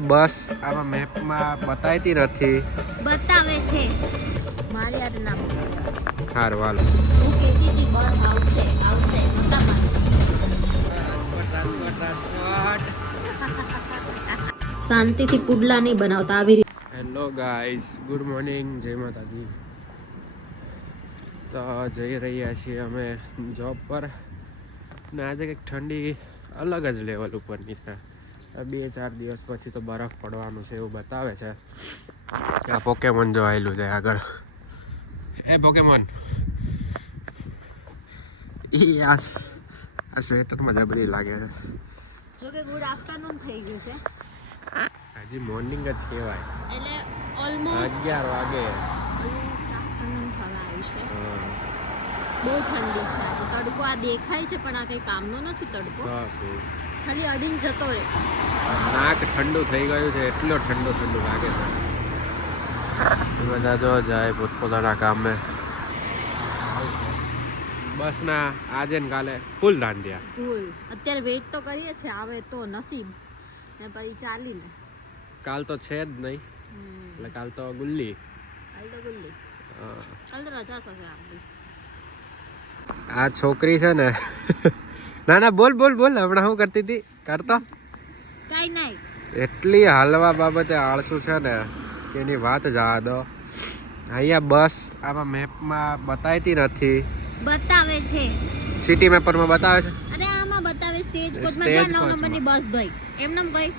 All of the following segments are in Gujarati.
બસ આમાં મેપમાં બતાવતી નથી. બતાવે છે. મારી યાર ના બોલો. હારું હાલ. હું કહેતી હતી બસ આવશે આવશે નતા શાંતિથી પુડલા નહીં બનાવતા આવી રીતે. હેલો ગાઈસ, ગુડ મોર્નિંગ, જય માતાજી. તો જઈ રહ્યા છીએ અમે જોબ પર ને આજે કંઈક ઠંડી અલગ જ લેવલ ઉપરની છે. 2-4 દિવસ પછી તો બરફ પડવાનું છે એવું બતાવે છે. આ પોકેમોન જો આવેલું છે આગળ. એ પોકેમોન આ સ્વેટરમાં જબરી લાગે છે. જો કે ગુડ આફ્ટરનૂન થઈ ગયું છે. હજી મોર્નિંગ જ કહેવાય. એટલે ઓલમોસ્ટ 11 વાગે ઓલમોસ્ટ આફ્ટરનૂન થવા આવ્યું છે. બહુ ઠંડી છે આજે. તડકો આ દેખાય છે પણ આ કંઈ કામનો નથી તડકો. ખાલી અડીને જતો રહે. નાક ઠંડુ થઈ ગયું છે, એટલો ઠંડુ લાગે છે. બધા જો જાય પોતપોતાના કામે. બસના આજે ને કાલે ફૂલ દાંડિયા. ફૂલ અત્યારે વેઇટ તો કરીએ છે આવે તો નસીબ ને પછી ચાલીને. કાલ તો છે જ નહીં એટલે કાલ તો ગુલ્લી. કાલ તો રજા થશે આપણી. આ છોકરી છે ને ના ના બોલ હમણાં શું કરતી હતી કરતો કાઈ નહીં. એટલી હાલવા બાબતે આળસુ છે ને કે એની વાત જવા દો. અહીંયા બસ આમાં મેપમાં બતાવતી નથી. બતાવે છે. સિટી મેપરમાં બતાવે છે. અરે આમાં બતાવે સ્ટેજ કોચમાં જો 9 નંબરની બસ ગઈ. એમનેમ ગઈ.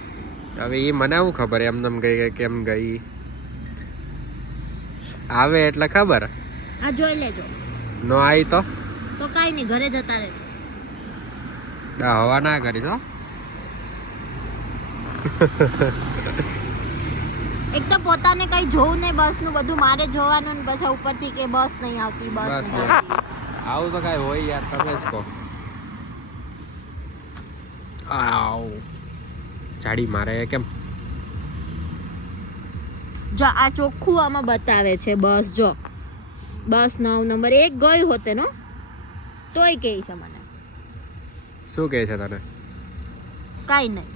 હવે એ મને શું ખબર એમનેમ ગઈ કે કેમ ગઈ. આવે એટલે ખબર. આ જોઈ લેજો. નો આવી તો કાઈ નહીં ઘરે જતા રહે. હવા ના કરીશ હો. એક તો પોતાને કઈ જોવું નહીં બસ નું બધું મારે જોવાનું ને પછી ઉપરથી કે બસ નહીં આવતી બસ નહીં આવું તો કઈ હોય યાર, તમે જ કહો. આવ જાડી મારે કેમ. જો આ ચોખ્ખું આમાં બતાવે છે બસ. જો બસ 9 નંબર એક ગઈ હોતે નો તોય કહે છે મને. શું કહે છે તને? કાઈ નહીં.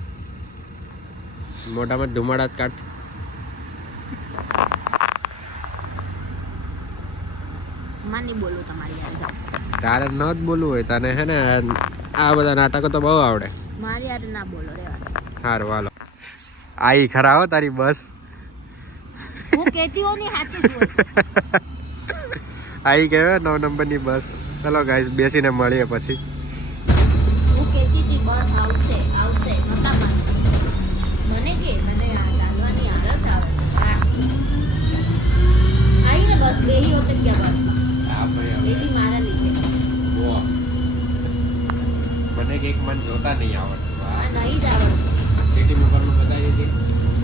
મોઢામાં ધુમાડા જ કાઢ. માની બોલું તમારી યાર જાઓ. તારે ન જ બોલવું હોય તને હે ને આ બધા નાટકો તો બહુ આવડે. મારી યાર ના બોલો રેવા. સારું હાલો. આઈ ખરા હો તારી બસ. હું કહેતી હો ની સાચું જ બોલ. આઈ ગયો 9 નંબરની બસ. ચલો ગાઈસ બેસીને મળીએ પછી. હું કહેતી હતી બસ આવશે આવશે નતા મને કે મને આ ચાલવાની આદત આવે છે. આઈને બસ બેહી હોતે ક્યાં બસ. હા ભાઈ એ બી મારા લીધે. વાહ મને કે એક મન જોતા નહીં આવડતું. આ નહીં જ આવડતું. સિટી મેપરમાં બતાવી હતી.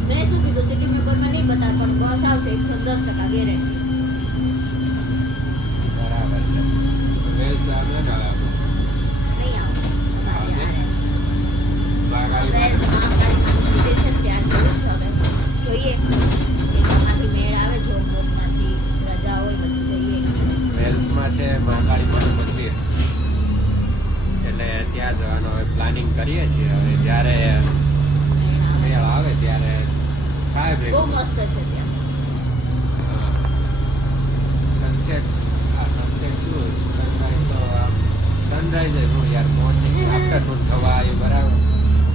મેં શું કીધું સિટી મેપરમાં નહીં બતાવ પણ બસ આવશે 110% ગેરંટી. બરાબર છે. વેલ સામે ના લાવો. નહીં આવડે. બાગાઈ ત્યાં જવું છે હવે જોઈએ એમાંથી મેળ આવે જો બોટમાંથી રજા હોય પછી જઈએ. વેલ્સમાં છે મહાકાળી માનું મંદિર એટલે ત્યાં જવાનો હવે પ્લાનિંગ કરીએ છીએ. હવે જ્યારે મેળ આવે ત્યારે થાય બહુ ભેગું. મસ્ત છે ત્યાં. સનસેટ સનસેટ શું સનરાઈઝ તો સનરાઈઝ જ હું યાર મોર્નિંગ આફ્ટરનૂન થવા આવ્યું બરાબર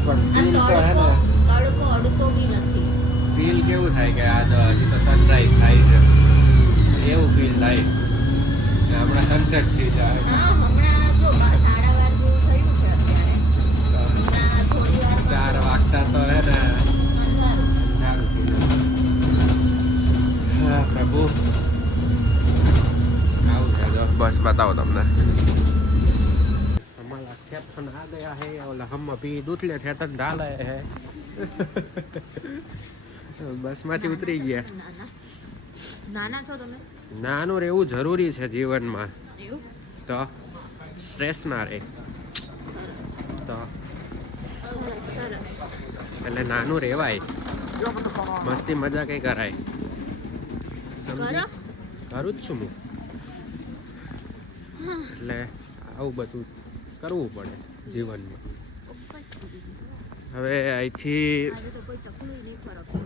પણ ફીલ તો હે ને તડકો અડતો બી નથી. ફીલ કેવું થાય કે આ તો હજી તો સનરાઈઝ થાય છે એવું ફીલ થાય. હમણાં સનસેટ થઈ જાય. હા હમણાં જો 12:30 જેવું થયું છે અત્યારે. હમણાં થોડી વાર 4 વાગતા તો હે ને અંધારું. સારું થઈ જાય. હા પ્રભુ આવું છે જો બસ બતાવો તમને. हमारा खेतन आ गया है और हम अभी दूसरे खेतन डाल रहे हैं. બસ માંથી ઉતરી ગયા. નાના છો તમે? નાનું રહેવું જરૂરી છે જીવનમાં. એવું? તો સ્ટ્રેસ ના રહે તો સરસ. એટલે નાનું રહેવાય. મસ્તી મજા કઈ કરાય. કરો? કરું જ છું હું. એટલે આવું બધું કરવું પડે જીવનમાં. હવે અહીંથી આજે તો કોઈ ચકલું નહીં ફરકતું.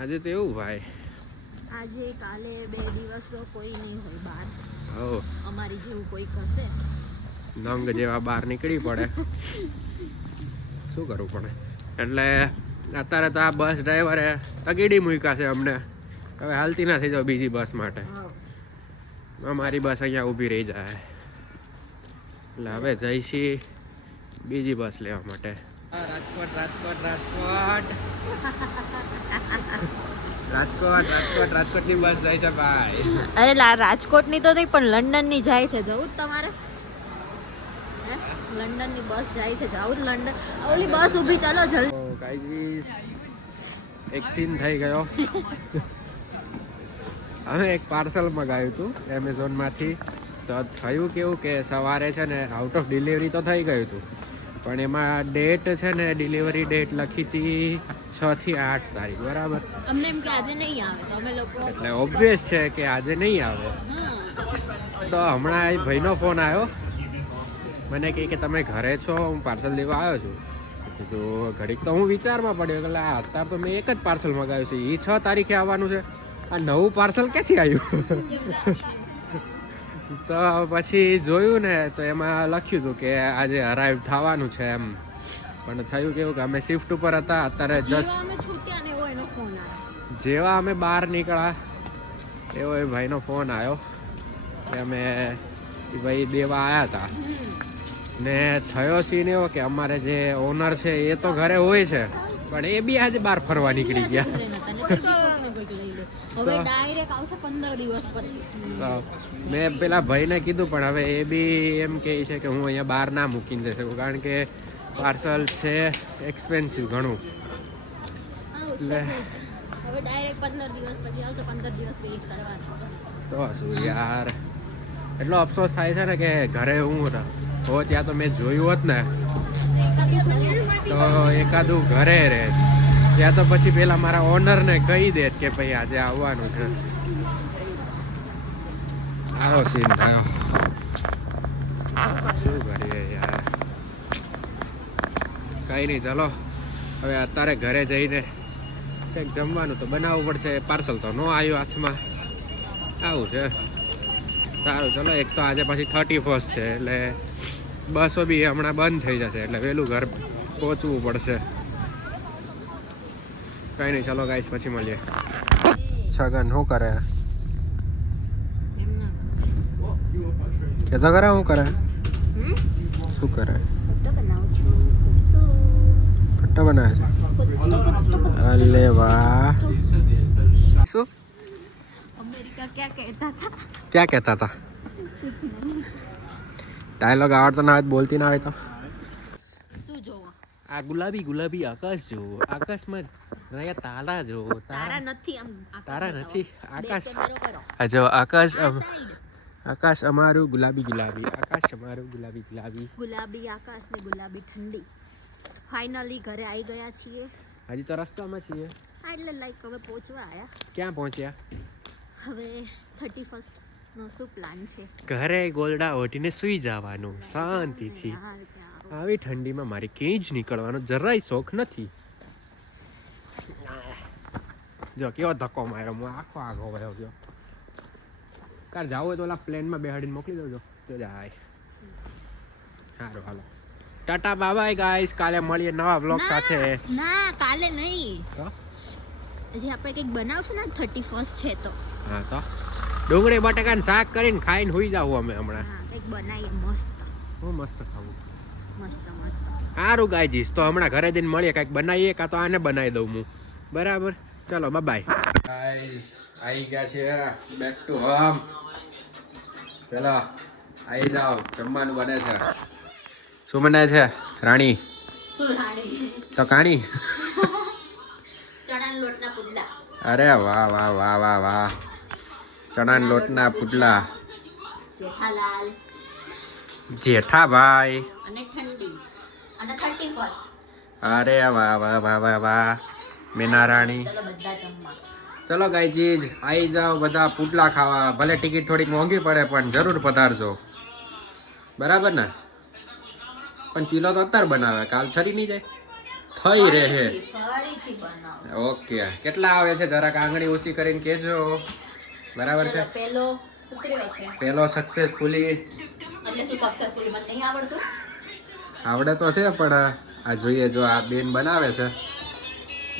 આજે તો એવું ભાઈ. આજે કાલે 2 દિવસ તો કોઈ નહીં હોય બહાર. હો અમારી જેવું કોઈક હશે. નંગ જેવા બહાર નીકળી પડે. શું કરવું પડે? એટલે અત્યારે તો આ બસ ડ્રાઈવરે તગીડી મૂક્યા છે અમને. હવે હાલતી ના થઈ જાવ બીજી બસ માટે. અમારી બસ અહીંયા ઊભી રહી જાય. એટલે હવે જઈશી બીજી બસ લેવા માટે. રાજકોટ રાજકોટ રાજકોટ રાજકોટ રાજકોટ રાજકોટની બસ જાય છે ભાઈ. અરે રાજકોટની તો નહીં પણ લંડનની જાય છે. જવું જ તમારે? લંડનની બસ જાય છે. જવું જ લંડન? ઓલી બસ ઊભી, ચાલો જલ્દી. ગાઈઝ એક સીન થઈ ગયો. અમે એક પાર્સલ મંગાવ્યું હતું એમેઝોનમાંથી. તો થયું કેવું કે સવારે છે ને આઉટ ઓફ ડિલિવરી તો થઈ ગયું હતું, પણ એમાં ડેટ છે ને ડિલિવરી ડેટ લખી હતી 6 થી 8 તારીખ. બરાબર. અમને એમ કે આજે નહીં આવે તો અમે લોકો એટલે ઓબ્વિયસ છે કે આજે નહીં આવે. તો હમણાં એ ભાઈનો ફોન આવ્યો, મને કહે કે તમે ઘરે છો, હું પાર્સલ લેવા આવ્યો છું. કીધું ઘડીક તો હું વિચારમાં પડ્યો એટલે અત્યારે તો મેં એક જ પાર્સલ મંગાવ્યું છે, એ 6 તારીખે આવવાનું છે. આ નવું પાર્સલ ક્યાંથી આવ્યું? તો પછી જોયું ને તો એમાં લખ્યું હતું કે આજે અરાઈવ થવાનું છે એમ. પણ થયું કેવું કે અમે શિફ્ટ ઉપર હતા અત્યારે જસ્ટ જેવા અમે બહાર નીકળ્યા એવો એ ભાઈનો ફોન આવ્યો કે અમે ભાઈ દેવા આવ્યા હતા. ને થયો સીન એવો કે અમારે જે ઓનર છે એ તો ઘરે હોય છે, પણ એ બી આજે બહાર ફરવા નીકળી ગયા. મેં પેલા ભાઈને કીધું પણ હવે એ બી એમ કહે છે કે હું અહીંયા બહાર ના મૂકીને જઈ શકું, કારણ કે પાર્સલ છે એક્સપેન્સિવ ઘણું. એટલે તો શું યાર, એટલો અફસોસ થાય છે ને કે ઘરે હું હો ત્યાં તો મેં જોયું હોત ને તો એકાદું ઘરે રહે. ત્યાં તો પછી પેલા મારા ઓનરને કહી દે કે ભાઈ આજે આવવાનું છે. આવો સીન થયો. શું કરીએ યાર, કઈ નહીં. ચલો હવે અત્યારે ઘરે જઈને કંઈક જમવાનું તો બનાવવું પડશે. પાર્સલ તો ન આવ્યું હાથમાં, આવું છે. સારું ચલો, એક તો આજે પછી 31st છે એટલે બસો બી હમણાં બંધ થઈ જશે, એટલે વહેલું ઘર પહોંચવું પડશે. કઈ નહીં, ચલો ગાઈસ પછી મળીએ. છગન શું કરે? કે તો કરે શું કરે? શું કરે? પટ્ટા બનાવે છે. અલે વાહ. શું અમેરિકા ક્યાં કહેતા હતા? क्या कहता था? ડાયલોગ આવડતો ના આવે, બોલતી ના આવે તો શું જોવો? આ ગુલાબી ગુલાબી આકાશ જો, આકાશમાં રહ્યા તારા જો. તારા નથી, આમ તારા નથી, આકાશ. કરો. આ જો આકાશ, આકાશ અમારું ગુલાબી ગુલાબી, આકાશ અમારું ગુલાબી ગુલાબી. ગુલાબી આકાશ ને ગુલાબી ઠંડી. ફાઇનલી ઘરે આવી ગયા છીએ. હજી તો રસ્તામાં છીએ. હા એટલે લાઈક હવે પહોંચવા આયા. ક્યાં પહોંચ્યા? હવે 31st નો શું પ્લાન છે? ઘરે ગોલડા ઓઢીને સૂઈ જવાનું શાંતિથી. યાર ક્યાં આવી ઠંડીમાં મારે ક્યાંય જ નીકળવાનો જરાય શોખ નથી. જો કેવો ધક્કો માર્યો, હું આખો આગો વયો ગયો. કાલ જાવ હોય તો ઓલા પ્લેનમાં બેહાડીને મોકલી દઉં તો જાય. સારું હાલો, ટાટા બાય બાય ગાઈસ. કાલે મળીએ નવા બ્લોગ સાથે. ના કાલે નહીં, તો હજી આપણે કંઈક બનાવશું ને 31st છે તો. હા તો ડુંગળી બટાકાનું શાક કરીને ખાઈને હુઈ જાવ અમે હમણાં. હા કંઈક બનાવીએ મસ્ત. હું મસ્ત ખાવું. મસ્ત. સારું ગાઈજીસ, તો હમણાં ઘરે જઈને મળીએ, કાંઈક બનાવીએ કાં તો આને બનાવી દઉં હું. બરાબર, ચલો બાય. ગાઈસ આવી ગયા છે બેક ટુ હોમ. ચલો આવી જાઓ, જમવાનું બને છે. શું બને છે રાણી? શું રાણી? તો કાણી. ચણાના લોટના પુડલા. અરે વાહ વાહ વાહ વાહ વાહ. ચણાના લોટના પુડલા. જેઠાલાલ, જેઠાભાઈ અને ઠંડી, અને 31st. અરે વાહ વાહ વાહ વાહ વાહ. મેના રાણી. ચલો બધા જમવા. ચલો ગાઈજીજ આવી જાઓ બધા પુડલા ખાવા. ભલે ટિકિટ થોડીક મોંઘી પડે પણ જરૂર પધારજો. બરાબર ને? પણ ચીલો તો અત્યારે બનાવે, કાલ ઠરી નહીં જાય. થઈ રહે ફરીથી બનાવો. ઓકે કેટલા આવે છે જરાક આંગળી ઊંચી કરીને કહેજો બરાબર છે પેલો ઉતર્યો છે પેલો સક્સેસફુલી એટલે શું સક્સેસફુલી મને નહીં આવડતું. આવડે તો છે પણ આ જોઈએ જો આ બેન બનાવે છે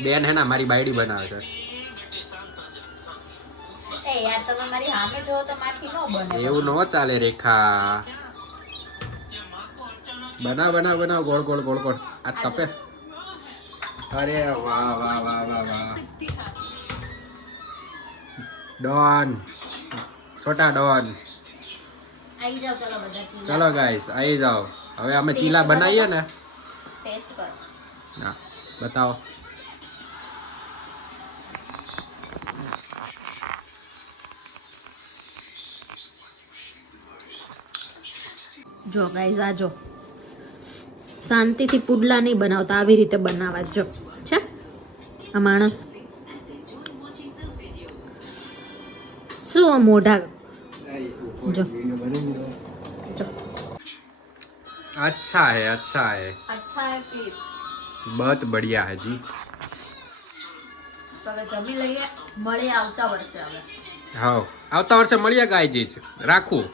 બેન હે ને મારી બાયડી બનાવે છે એ યાર તમે મારી સામે જોવો તો મારથી ન બને. એવું ન ચાલે રેખા બનાવ ગોળ ગોળ ગોળ ગોળ આ તપે અરે વાહ વાહ વાહ વાહ વાહ ડોન છોટા ડોન આઈ જાવ ચલો બધા ચીલા. ચલો ગાઈસ આવી જાઓ હવે અમે ચીલા બનાવીએ ને ટેસ્ટ કરો. હા બતાવો જો ગાઈઝ આ જો શાંતિથી પુડલા નહીં બનાવતા આવી રીતે બનાવવા જો છે આ માણસ શું આ મોઢા જો જો अच्छा है अच्छा है અચ્છા હે કે बहुत बढ़िया है जी હવે જમી લઈએ મળે આવતા વર્ષે હવે હા આવતા વર્ષે મળીએ ગાય જી રાખું